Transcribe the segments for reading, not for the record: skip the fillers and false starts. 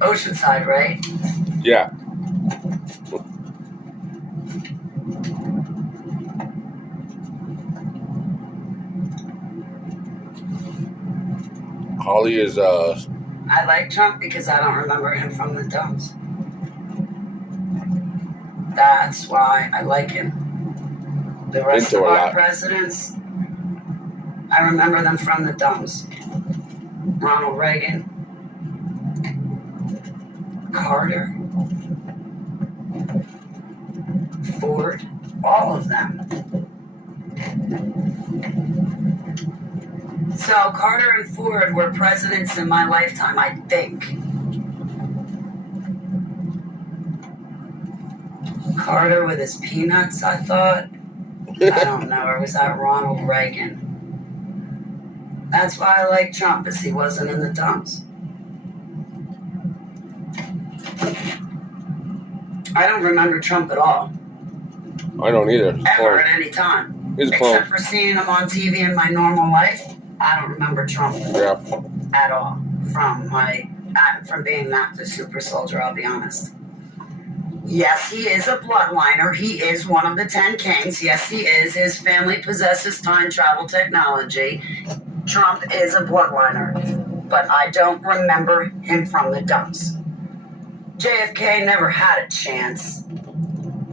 Oceanside, right? Yeah. Holly is I like Trump because I don't remember him from the dumps. That's why I like him. The rest of our presidents, I remember them from the dumps. Ronald Reagan, Carter, Ford, all of them. So Carter and Ford were presidents in my lifetime, I think. Carter with his peanuts, I thought. I don't know, or was that Ronald Reagan? That's why I like Trump, because he wasn't in the dumps. I don't remember Trump at all. I don't either. Ever at any time. Except for seeing him on TV in my normal life, I don't remember Trump at all from being not the super soldier, I'll be honest. Yes, he is a bloodliner. He is one of the 10 kings. Yes, he is. His family possesses time travel technology. Trump is a bloodliner, but I don't remember him from the dumps. JFK never had a chance.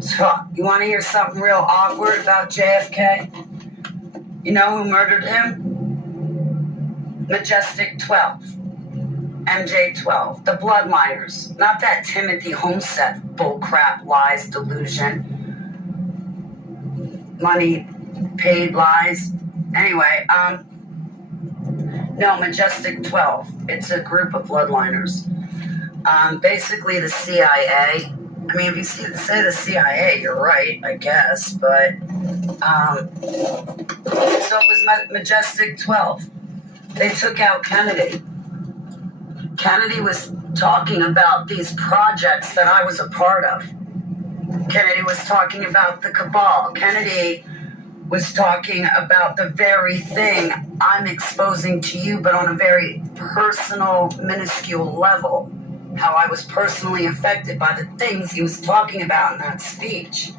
So, you want to hear something real awkward about JFK? You know who murdered him? Majestic 12. MJ-12. The bloodliners. Not that Timothy Homestead bullcrap, lies, delusion. Money paid lies. Anyway, no, Majestic 12. It's a group of bloodliners. Basically the CIA. I mean, if you say the CIA, you're right, I guess, but, so it was Majestic 12. They took out Kennedy. Kennedy was talking about these projects that I was a part of. Kennedy was talking about the cabal. Kennedy was talking about the very thing I'm exposing to you, but on a very personal, minuscule level. How I was personally affected by the things he was talking about in that speech.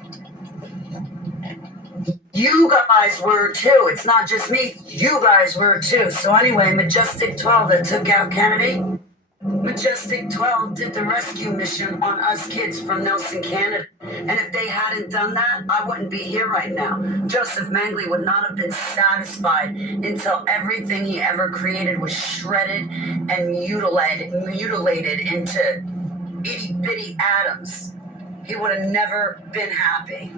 You guys were too. It's not just me. You guys were too. So anyway, Majestic 12 that took out Kennedy. Majestic 12 did the rescue mission on us kids from Nelson, Canada. And if they hadn't done that, I wouldn't be here right now. Joseph Mengele would not have been satisfied until everything he ever created was shredded and mutilated into itty-bitty atoms. He would have never been happy.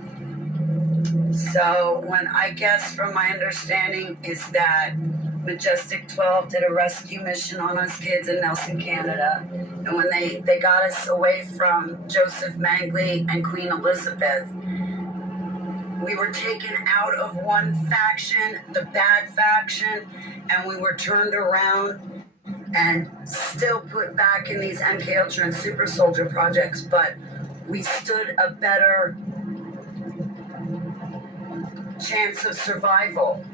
So when I guess from my understanding is that Majestic 12 did a rescue mission on us kids in Nelson, Canada. And when they got us away from Joseph Mengele and Queen Elizabeth, we were taken out of one faction, the bad faction, and we were turned around and still put back in these MK Ultra and Super Soldier projects, but we stood a better chance of survival.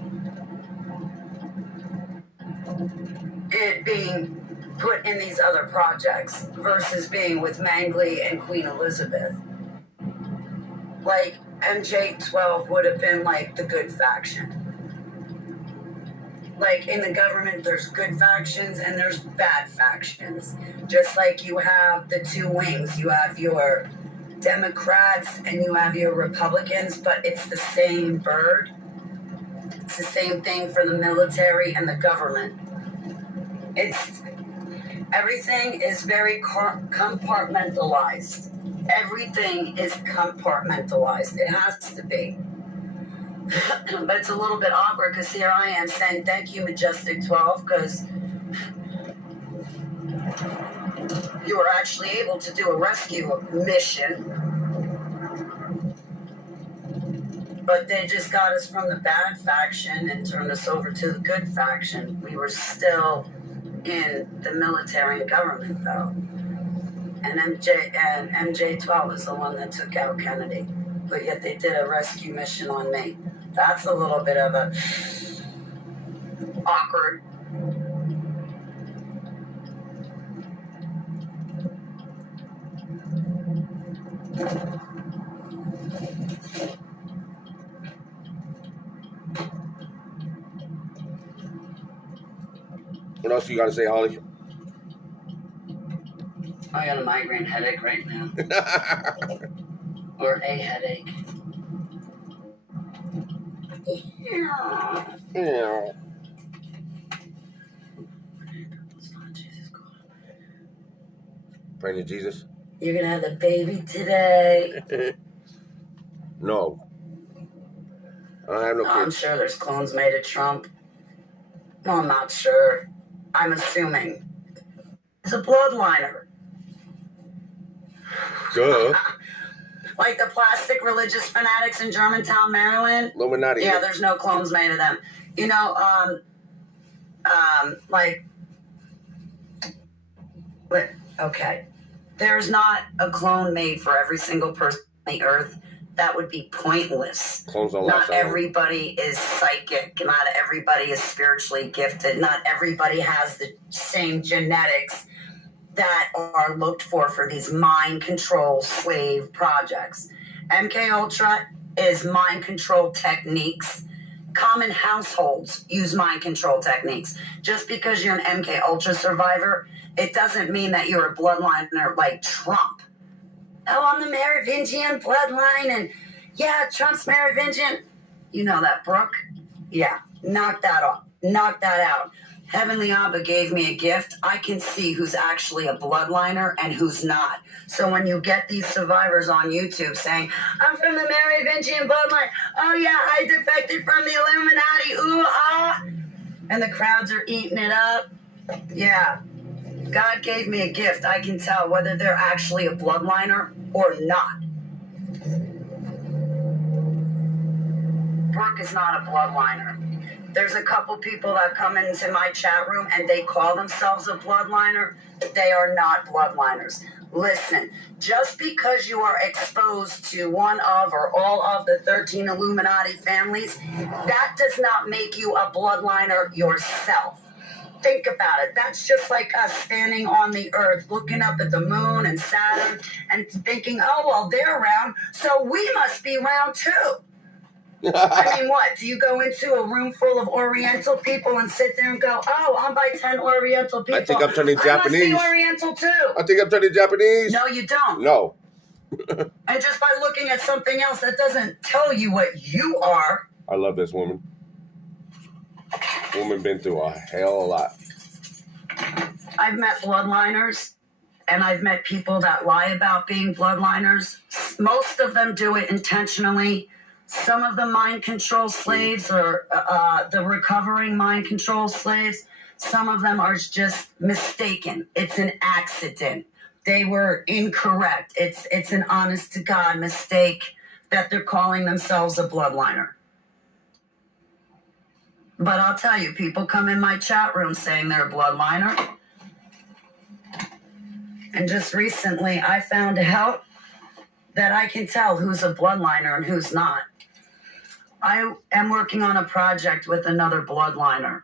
It being put in these other projects versus being with Mengele and Queen Elizabeth. Like, MJ-12 would have been like the good faction. Like, in the government, there's good factions and there's bad factions. Just like you have the two wings. You have your Democrats and you have your Republicans, but it's the same bird. It's the same thing for the military and the government. Everything is very compartmentalized. Everything is compartmentalized. It has to be. But it's a little bit awkward because here I am saying thank you, Majestic 12, because you were actually able to do a rescue mission. But they just got us from the bad faction and turned us over to the good faction. We were still in the military and government, though. And MJ-12 is the one that took out Kennedy. But yet they did a rescue mission on me. That's a little bit of a awkward. What else you got to say, Holly? I got a migraine headache right now. Or a headache. Yeah. Praying to Jesus. You're gonna have a baby today. No. I don't have no kids. I'm sure there's clones made of Trump. No, I'm not sure. I'm assuming. It's a bloodliner. Duh. Like the plastic religious fanatics in Germantown, Maryland. Illuminati. Yeah, there's no clones made of them. You know, okay. There's not a clone made for every single person on the earth. That would be pointless. Clones don't Not everybody is psychic. Not everybody is spiritually gifted. Not everybody has the same genetics that are looked for these mind control slave projects. MK Ultra is mind control techniques. Common households use mind control techniques. Just because you're an MK Ultra survivor, it doesn't mean that you're a bloodliner like Trump. Oh, I'm the Merovingian bloodline, and yeah, Trump's Merovingian. You know that, Brooke? Yeah, knock that off. Knock that out. Heavenly Abba gave me a gift. I can see who's actually a bloodliner and who's not. So when you get these survivors on YouTube saying, I'm from the Merovingian bloodline. Oh, yeah, I defected from the Illuminati. Ooh, ah. And the crowds are eating it up. Yeah. God gave me a gift. I can tell whether they're actually a bloodliner or not. Brooke is not a bloodliner. There's a couple people that come into my chat room and they call themselves a bloodliner. They are not bloodliners. Listen, just because you are exposed to one of or all of the 13 Illuminati families, that does not make you a bloodliner yourself. Think about it. That's just like us standing on the earth, looking up at the moon and Saturn and thinking, oh, well, they're around, so we must be around too. I mean, what? Do you go into a room full of Oriental people and sit there and go, oh, I'm by 10 Oriental people. I think I'm turning Japanese. I must be Oriental too. I think I'm turning Japanese. No, you don't. No. And just by looking at something else, that doesn't tell you what you are. I love this woman. Woman been through a hell of a lot. I've met bloodliners, and I've met people that lie about being bloodliners. Most of them do it intentionally. Some of the mind control slaves or the recovering mind control slaves, some of them are just mistaken. It's an accident. They were incorrect. It's an honest to God mistake that they're calling themselves a bloodliner. But I'll tell you, people come in my chat room saying they're a bloodliner. And just recently, I found out that I can tell who's a bloodliner and who's not. I am working on a project with another bloodliner.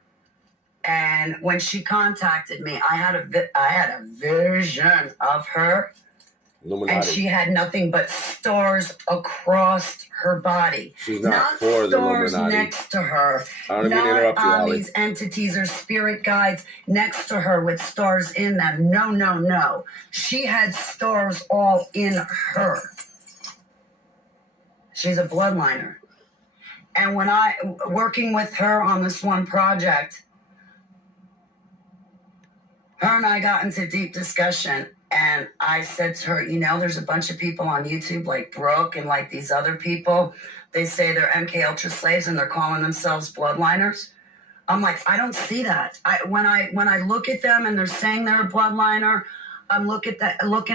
And when she contacted me, I had a vision of her. Illuminati. And she had nothing but stars across her body. She's not for the Illuminati. Stars next to her. I don't mean to interrupt you, Holly. These entities or spirit guides next to her with stars in them. No, no, no. She had stars all in her. She's a bloodliner. And when working with her on this one project, her and I got into deep discussion. And I said to her, you know, there's a bunch of people on YouTube like Brooke and like these other people. They say they're MK Ultra slaves and they're calling themselves bloodliners. I'm like, I don't see that. When I look at them and they're saying they're a bloodliner, I'm looking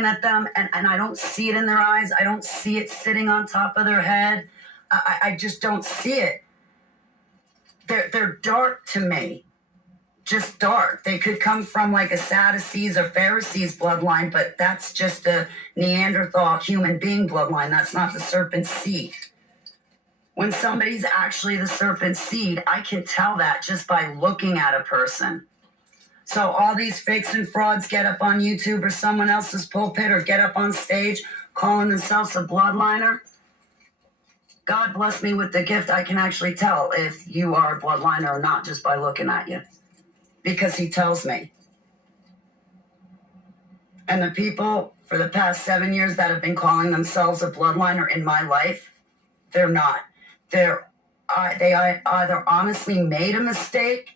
at them and I don't see it in their eyes. I don't see it sitting on top of their head. I just don't see it. They're dark to me. Just dark. They could come from like a Sadducees or Pharisees bloodline, but that's just a Neanderthal human being bloodline. That's not the serpent seed. When somebody's actually the serpent seed, I can tell that just by looking at a person. So all these fakes and frauds get up on YouTube or someone else's pulpit or get up on stage calling themselves a bloodliner. God bless me with the gift. I can actually tell if you are a bloodliner or not just by looking at you. Because he tells me. And the people for the past 7 years that have been calling themselves a bloodliner in my life, they're not. They either honestly made a mistake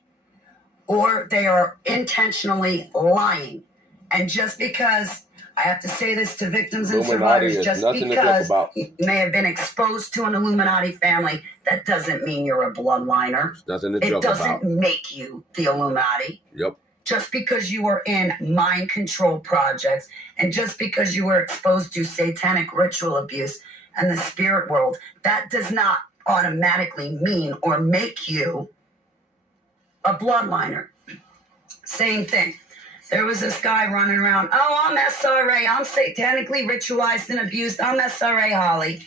or they are intentionally lying. And just because, I have to say this to victims and Illuminati survivors, just because you may have been exposed to an Illuminati family, that doesn't mean you're a bloodliner. It's nothing to joke about. It doesn't make you the Illuminati. Yep. Just because you were in mind control projects and just because you were exposed to satanic ritual abuse and the spirit world, that does not automatically mean or make you a bloodliner. Same thing. There was this guy running around, oh, I'm SRA, I'm satanically ritualized and abused, I'm SRA, Holly.